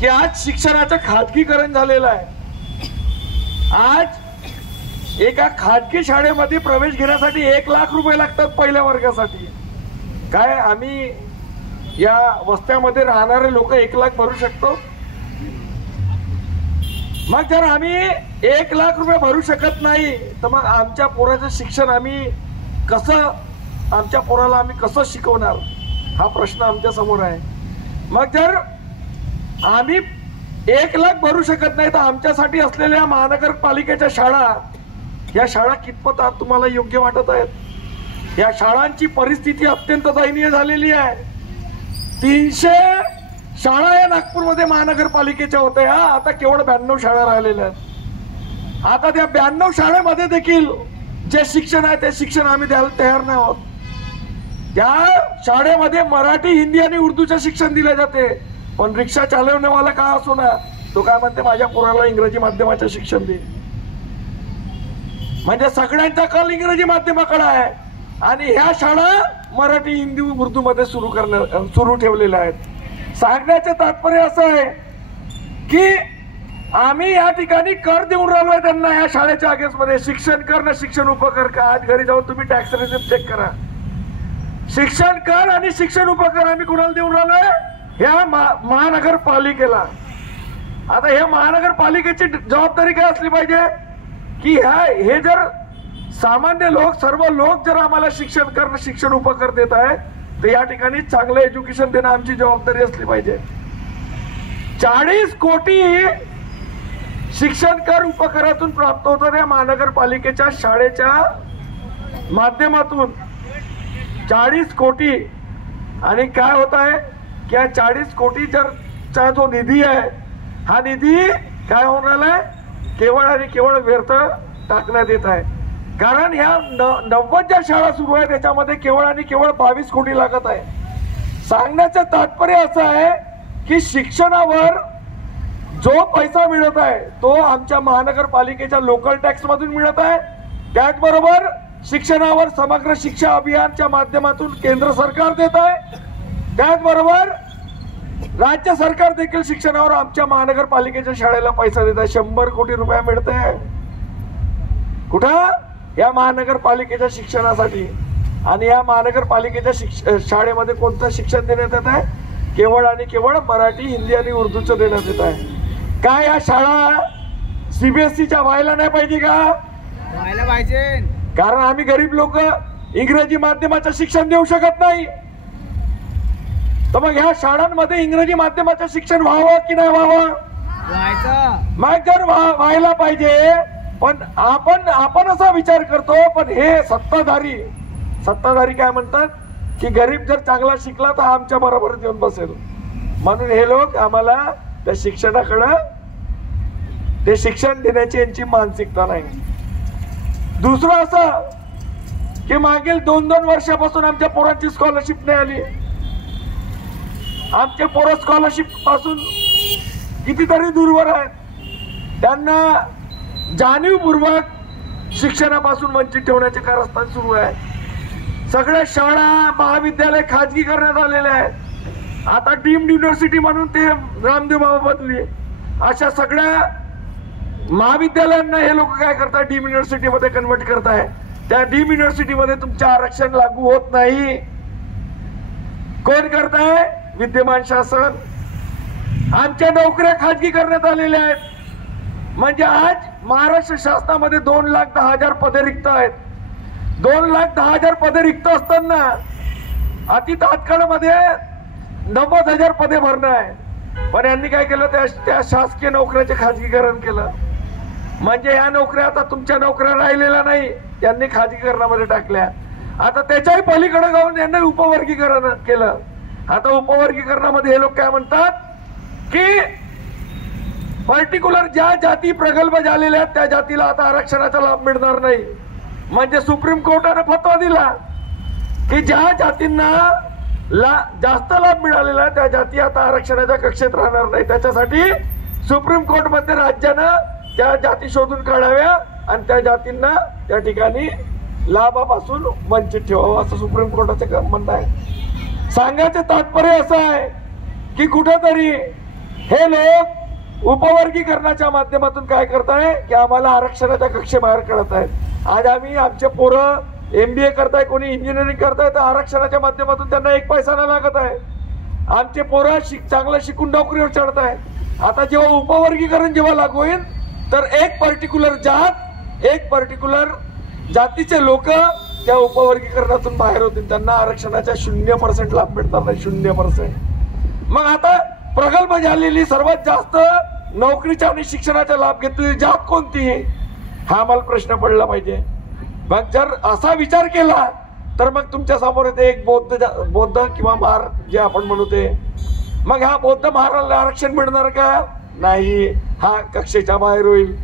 की आज शिक्षणाचं खाजगीकरण झालेलं आहे. आज एका खाजगी शाळेमध्ये प्रवेश घेण्यासाठी 1 लाख रुपये लागतात पहिल्या वर्गासाठी. काय आम्ही या वस्त्यामध्ये राहणारे लोक 1 लाख भरू शकतो? मग जर आम्ही 1 लाख रुपये भरू शकत नाही तर मग आमच्या पोराचं शिक्षण आम्ही कसं, आमच्या पोराला आम्ही कसं शिकवणार, हा प्रश्न आमच्या समोर आहे. मग जर आम्ही 1 लाख भरू शकत नाही तर आमच्यासाठी असलेल्या महानगरपालिकेच्या शाळा, या शाळा कितपत तुम्हाला योग्य वाटत आहेत? या शाळांची परिस्थिती अत्यंत दयनीय झालेली आहे. 300 शाळा या नागपूरमध्ये महानगरपालिकेच्या होत्या, आता केवळ 92 शाळा राहिलेल्या आहेत. आता त्या 92 शाळेमध्ये देखील जे शिक्षण आहे ते शिक्षण आम्ही द्यायला तयार नाही आहोत. त्या शाळेमध्ये मराठी, हिंदी आणि उर्दूचे शिक्षण दिले जाते, पण रिक्षा चालवण्यावाला का असो ना, तो काय म्हणते माझ्या पोराला इंग्रजी माध्यमाचे शिक्षण दे. म्हणजे सगळ्यांचा कल इंग्रजी माध्यमाकडे आहे आणि ह्या शाळा मराठी, हिंदी, उर्दू मध्ये सुरू ठेवलेल्या आहेत. सांगण्याचे तात्पर्य असं आहे की आम्ही या ठिकाणी कर देऊन राहिलोय त्यांना. या शाळेच्या अगेन्स्टमध्ये शिक्षण कर ना शिक्षण उपकर का. आज घरी जाऊन तुम्ही टॅक्स रिसिप्ट चेक करा. शिक्षण कर आणि शिक्षण उपकर आम्ही कुणाला देऊन राहिलोय? ह्या महानगरपालिकेला. आता ह्या महानगरपालिकेची जबाबदारी काय असली पाहिजे की हे जर सामान्य लोक, सर्व लोक जर आम्हाला शिक्षण कर, शिक्षण उपकर देत आहे तर या ठिकाणी चांगलं एज्युकेशन देणं आमची जबाबदारी असली पाहिजे. 40 कोटी शिक्षण कर उपकरातून प्राप्त होतं या महानगरपालिकेच्या शाळेच्या माध्यमातून. 40 कोटी. आणि काय होत आहे की 40 कोटी चा जो निधी आहे, हा निधी काय होणार आहे? केवळ आणि केवळ व्यर्थ टाकण्यात येत आहे. कारण ह्या 90 ज्या शाळा सुरू आहे त्याच्यामध्ये केवळ आणि केवळ 22 कोटी लागत आहे. सांगण्याचं तात्पर्य असं आहे की शिक्षणावर जो पैसा मिळत आहे तो आमच्या महानगरपालिकेच्या लोकल टॅक्स मधून मिळत आहे. त्याचबरोबर शिक्षणावर समग्र शिक्षा अभियानच्या माध्यमातून केंद्र सरकार देत आहे. त्याचबरोबर राज्य सरकार देखील शिक्षणावर आमच्या महानगरपालिकेच्या शाळेला पैसा देत आहे. 100 कोटी रुपये मिळते कुठं? या महानगरपालिकेच्या शिक्षणासाठी. आणि या महानगरपालिकेच्या शाळेमध्ये कोणतं शिक्षण देण्यात येत आहे? केवळ आणि केवळ मराठी, हिंदी आणि उर्दूचं देण्यात येत आहे. काय या शाळा सीबीएसईच्या व्हायला नाही पाहिजे का? व्हायला पाहिजे. कारण आम्ही गरीब लोक इंग्रजी माध्यमाचं शिक्षण देऊ शकत नाही. तर मग ह्या शाळांमध्ये इंग्रजी माध्यमाचं शिक्षण व्हावं की नाही व्हावं? व्हायचं. मग जर व्हायला पाहिजे, पण आपण असा विचार करतो, पण हे सत्ताधारी काय म्हणतात की गरीब जर चांगला शिकला तर आमच्या बरोबर येऊन बसेल. म्हणून हे लोक आम्हाला त्या शिक्षणाकडे, ते शिक्षण देण्याची यांची मानसिकता नाही. दुसरं असं की मागील 2-2 वर्षापासून आमच्या पोरांची स्कॉलरशिप नाही आली. आमचे पोरं स्कॉलरशिप पासून कितीतरी दूरवर आहेत. त्यांना जाणीवपूर्वक शिक्षणापासून वंचित ठेवण्याचे कारस्थान सुरू आहे. सगळ्या शाळा, महाविद्यालय खाजगी करण्यात आलेले आहेत. आता डीम्ड युनिव्हर्सिटी म्हणून ते रामदेव बाबा बदली. अशा सगळ्या महाविद्यालयांना हे लोक काय करतात? डीम्ड युनिव्हर्सिटीमध्ये कन्वर्ट करताय. त्या डीम्ड युनिव्हर्सिटीमध्ये तुमचं आरक्षण लागू होत नाही. कोण करताय? विद्यमान शासन. आमच्या नोकऱ्या खाजगी करण्यात आलेल्या आहेत. म्हणजे आज महाराष्ट्र शासनामध्ये 2,10,000 पदे रिक्त आहेत. 2,10,000 पदे रिक्त असताना अति तात्काळमध्ये 90,000 पदे भरणं आहे. पण यांनी काय केलं? त्या शासकीय नोकऱ्याचे खाजगीकरण केलं. म्हणजे या नोकऱ्या आता तुमच्या नोकऱ्या राहिलेल्या नाही, त्यांनी खाजगीकरणामध्ये टाकल्या. आता त्याच्याही पलीकडे जाऊन यांनी उपवर्गीकरण केलं. आता उपवर्गीकरणामध्ये हे लोक काय म्हणतात की पर्टिक्युलर ज्या जाती प्रगल्भ झालेल्या आहेत त्या जातीला आता आरक्षणाचा लाभ मिळणार नाही. म्हणजे सुप्रीम कोर्टाने फतवा दिला की ज्या जातींना जास्त लाभ मिळालेला आहे त्या जाती आता आरक्षणाच्या कक्षेत राहणार नाही. त्याच्यासाठी सुप्रीम कोर्ट मध्ये राज्यानं त्या जाती शोधून काढाव्या आणि त्या जातींना त्या ठिकाणी लाभापासून वंचित ठेवावं असं सुप्रीम कोर्टाचं म्हणणं आहे. सांगायचं तात्पर्य असं आहे की कुठेतरी हे लोक उपवर्गीकरणाच्या माध्यमातून काय करताय की आम्हाला आरक्षणाच्या कक्षेबाहेर करत आहेत. आज आम्ही आमचे पोरं MBA करताय, कोणी इंजिनिअरिंग करताय, तर आरक्षणाच्या माध्यमातून त्यांना एक पैसा न लागत आहे. आमचे पोरं चांगलं शिकून नोकरीवर चढत आहेत. आता जेव्हा उपवर्गीकरण जेव्हा लागू होईल तर एक पर्टिक्युलर जात, एक पर्टिक्युलर जातीचे लोक त्या उपवर्गीकरणातून बाहेर होतील. त्यांना आरक्षणाच्या 0% लाभ मिळणार नाही, 0%. मग आता प्रगल्भ झालेली सर्वात जास्त नोकरीच्या आणि शिक्षणाचा लाभ घेतलेली जात कोणती, हा आम्हाला प्रश्न पडला पाहिजे. मग जर असा विचार केला तर मग तुमच्या समोर येते एक बौद्ध किंवा महार जे आपण म्हणू ते. मग ह्या बौद्ध महाराला आरक्षण मिळणार का? नाही, हा कक्षेच्या बाहेर होईल.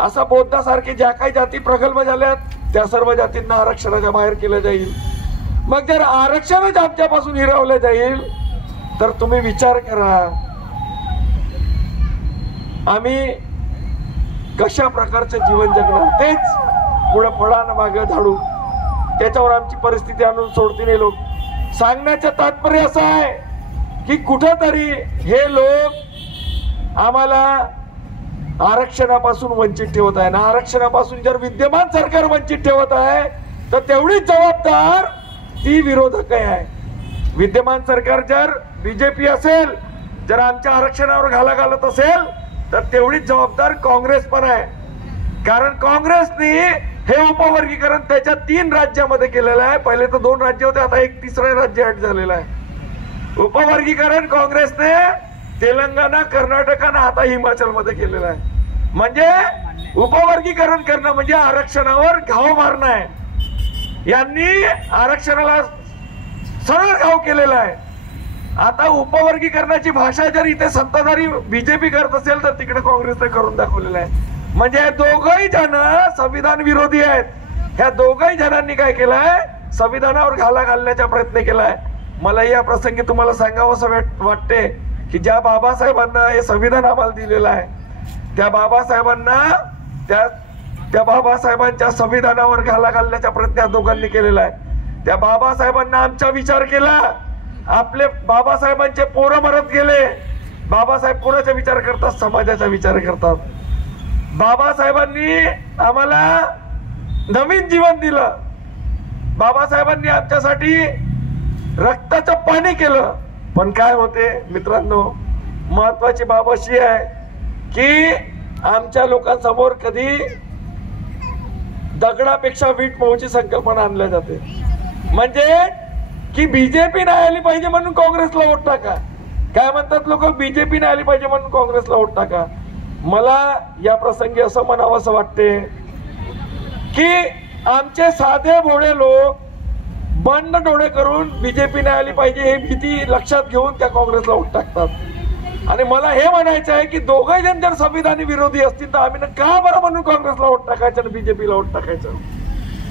असं बौद्धासारखे ज्या काही जाती प्रगल्भ झाल्यात त्या सर्व जातींना आरक्षणाच्या बाहेर केलं जाईल. मग जर आरक्षणच आमच्यापासून हिरावलं जाईल तर तुम्ही विचार करा आम्ही कशा प्रकारचं जीवन जगणार. तेच पुढे फळानं मागे झाडू, त्याच्यावर आमची परिस्थिती आणून सोडती नाही लोक. सांगण्याचं तात्पर्य असं आहे की कुठंतरी हे लोक आम्हाला आरक्षणापासून वंचित ठेवत आहे. ना आरक्षणापासून जर विद्यमान सरकार वंचित ठेवत आहे तर तेवढीच जबाबदार ती विरोधक आहे. विद्यमान सरकार जर BJP असेल, जर आमच्या आरक्षणावर घाला घालत असेल तर तेवढीच जबाबदार काँग्रेस पण आहे. कारण काँग्रेसने हे उपवर्गीकरण त्याच्या 3 राज्यामध्ये केलेलं आहे. पहिले तर 2 राज्य होते, आता एक 3रं राज्य ऍड झालेलं आहे. उपवर्गीकरण काँग्रेसने तेलंगणा, कर्नाटक आणि आता हिमाचलमध्ये केलेलं आहे. म्हणजे उपवर्गीकरण करणं म्हणजे आरक्षणावर घाव मारणं आहे. यांनी आरक्षणाला सरळ घाव केलेला आहे. आता उपवर्गीकरणाची भाषा जर इथे सत्ताधारी BJP करत असेल तर तिकडे काँग्रेसने करून दाखवलेलं आहे. म्हणजे हे दोघही जण संविधान विरोधी आहेत. ह्या दोघही जणांनी काय केलंय, संविधानावर घाला घालण्याचा प्रयत्न केलाय. मला या प्रसंगी तुम्हाला सांगावं असं वाटते की ज्या बाबासाहेबांना हे संविधान आम्हाला दिलेलं आहे त्या बाबासाहेबांच्या संविधानावर घाला घालण्याचा प्रयत्न या दोघांनी केलेला आहे. त्या बाबासाहेबांना आमचा विचार केला. आपले बाबासाहेबांचे पोरं मरत गेले. बाबासाहेब कोणाचा विचार करतात? समाजाचा विचार करतात. बाबासाहेबांनी आम्हाला नवीन जीवन दिलं. बाबासाहेबांनी आमच्यासाठी रक्ताचं पाणी केलं. पण काय होते मित्रांनो, महत्वाची बाब अशी आहे की आमच्या लोकांसमोर कधी दगडापेक्षा वीट मऊची संकल्पना आणल्या जाते. म्हणजे की BJP नाही आली पाहिजे म्हणून काँग्रेसला वोट टाका. काय म्हणतात लोक, BJP नाही आली पाहिजे म्हणून काँग्रेसला वोट टाका. मला या प्रसंगी असं म्हणावं असं वाटते की आमचे साधे भोळे लोक बंद डोळे करून BJP नाही आली पाहिजे हे भीती लक्षात घेऊन त्या काँग्रेसला वोट टाकतात. आणि मला हे म्हणायचं आहे की दोघे जण जर संविधानी विरोधी असतील तर आम्ही का बरं म्हणून काँग्रेसला वोट टाकायचं आणि BJPला वोट टाकायचं?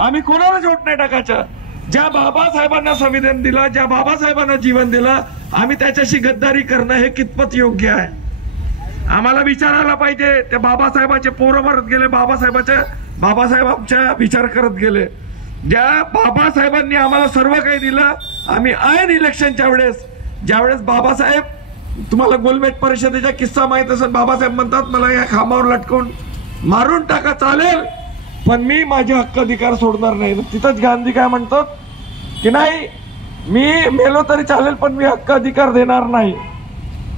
आम्ही कोणालाच वोट नाही टाकायचं. ज्या बाबासाहेबांना संविधान दिलं, ज्या बाबासाहेबांना जीवन दिलं, आम्ही त्याच्याशी गद्दारी करणं हे कितपत योग्य आहे? आम्हाला विचारायला पाहिजे. त्या बाबासाहेबांचे पोरं मरत गेले, बाबासाहेब आमच्या विचार करत गेले. ज्या बाबासाहेबांनी आम्हाला सर्व काही दिलं, आम्ही ऐन इलेक्शनच्या वेळेस ज्यावेळेस बाबासाहेब, तुम्हाला गोलमेज परिषदेचा किस्सा माहित असेल, बाबासाहेब म्हणतात मला या खांबावर लटकून मारून टाका चालेल पण मी माझे हक्क अधिकार सोडणार नाही. तिथंच गांधी काय म्हणतात की नाही, मी मेलो तरी चालेल पण मी हक्क अधिकार देणार नाही.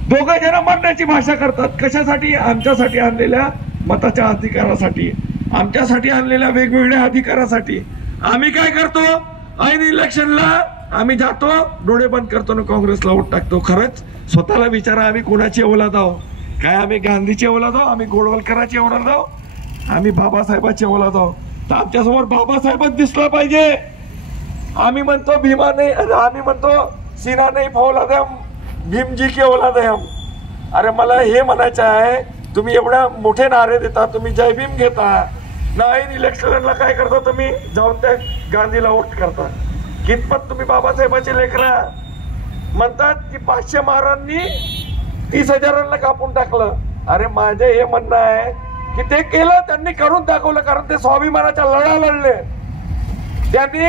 दोघं जण मरण्याची भाषा करतात. कशासाठी? आमच्यासाठी आणलेल्या मताच्या अधिकारासाठी, आमच्यासाठी आणलेल्या वेगवेगळ्या अधिकारासाठी. आम्ही काय करतो, ऐन इलेक्शनला आम्ही जातो, डोळे बंद करतो ना काँग्रेसला वोट टाकतो. खरंच स्वतःला विचारा, आम्ही कोणाची औलाद आहो? काय आम्ही गांधीची औलाद आहो? आम्ही गोडवलकराची औलाद आहो? आम्ही बाबासाहेबांची औलाद आहो? तर आमच्यासमोर बाबासाहेबच दिसला पाहिजे. आम्ही म्हणतो भीमा नाही, आम्ही म्हणतो सीना नाही फौलाद हम, भीमजी की औलाद है हम. अरे मला हे म्हणायचं आहे, तुम्ही एवढ्या मोठे नारे देता, तुम्ही जय भीम घेता, नाही इलेक्शनला काय करता तुम्ही? जाऊन त्या गांधीला वोट करता. कितपत तुम्ही बाबासाहेबांचे लेकरा? म्हणतात की 500 महारांनी 30,000 कापून टाकलं. अरे माझे हे म्हणणं आहे की ते केलं, त्यांनी करून दाखवलं. कारण ते स्वाभिमानाचा लढा लढले, त्यांनी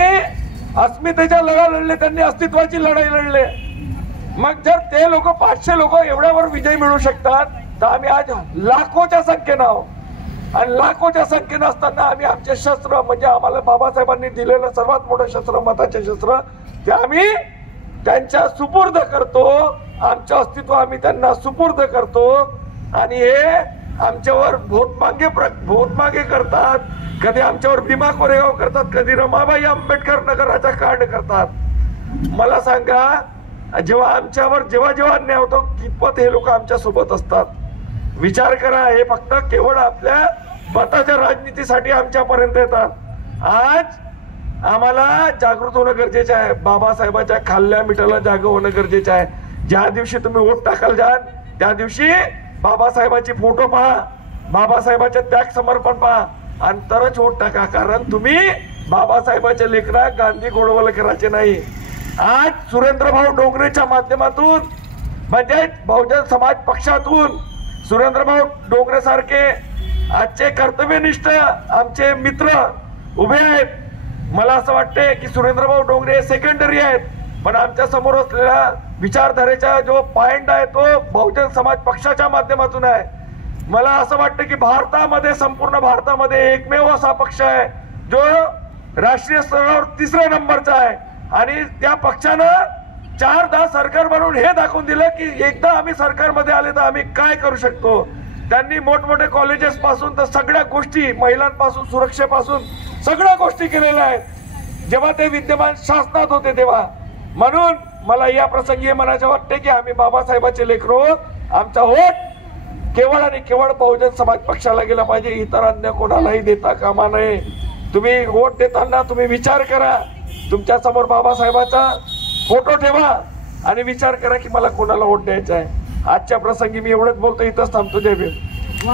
अस्मितेचा लढा लढले, त्यांनी अस्तित्वाची लढाई लढले. मग जर ते लोक 500 लोक एवढ्यावर विजय मिळू शकतात तर आम्ही आज लाखोच्या संख्येनं आहोत आणि लाखोच्या संख्येनं असताना आम्ही आमचे शस्त्र म्हणजे आम्हाला बाबासाहेबांनी दिलेलं सर्वात मोठं शस्त्र मताचे शस्त्र ते आम्ही त्यांच्या सुपूर्द करतो. आमचं अस्तित्व आम्ही त्यांना सुपूर्द करतो आणि हे आमच्यावर भोतमागे करतात. कधी आमच्यावर भीमा कोरेगाव करतात, कधी रमाबाई आंबेडकर नगराचा कांड करतात. मला सांगा जेव्हा आमच्यावर जेव्हा अन्याय होतो कितपत हे लोक आमच्या सोबत असतात. विचार करा. हे फक्त केवळ आपल्या मताच्या राजनीतीसाठी आमच्यापर्यंत येतात. आज आम्हाला जागृत होणं गरजेचं आहे. बाबासाहेबांच्या खाल्ल्या मिठाला जाग होणं गरजेचं आहे. ज्या दिवशी तुम्ही वोट टाकाल जाल त्या दिवशी बाबासाहेबांची फोटो पहा, बाबासाहेबांचे त्याग समर्पण पहा आणि तरच वोट टाका. कारण तुम्ही बाबासाहेबांचे लेकरा गांधी गोडवलकरांचे नाही. आज सुरेंद्रभाऊ डोंगरेच्या माध्यमातून म्हणजे बहुजन समाज पक्षातून सुरेंद्रभाऊ डोंगरे सारखे आजचे कर्तव्यनिष्ठ आमचे मित्र उभे आहेत. मला असं वाटते की सुरेंद्रभाऊ डोंगरे सेकंडरी आहेत, पण आमच्या समोर असलेला विचारधारेचा जो पॉइंट आहे तो बहुजन समाज पक्षाच्या माध्यमातून आहे. मला असं वाटतं की भारतामध्ये संपूर्ण भारतामध्ये एकमेव असा पक्ष आहे जो राष्ट्रीय स्तरावर 3ऱ्या नंबरचा आहे आणि त्या पक्षानं 4दा सरकार बनवून हे दाखवून दिलं की एकदा आम्ही सरकारमध्ये आले तर आम्ही काय करू शकतो. त्यांनी मोठमोठे कॉलेजेस पासून तर सगळ्या गोष्टी महिलांपासून सुरक्षेपासून सगळ्या गोष्टी केलेल्या आहेत जेव्हा ते विद्यमान शासनात होते तेव्हा. म्हणून मला या प्रसंगी म्हणायचं वाटते की आम्ही बाबासाहेबांचे लेकरं आहोत. आमचा वोट केवळ आणि केवळ बहुजन समाज पक्षाला गेला पाहिजे, इतर अन्य कोणालाही देता कामा नये. तुम्ही वोट देताना तुम्ही विचार करा, तुमच्या समोर बाबासाहेबांचा फोटो ठेवा आणि विचार करा की मला कोणाला वोट द्यायचा आहे. आजच्या प्रसंगी मी एवढंच बोलतो, इथंच थांबतो. जय भीम.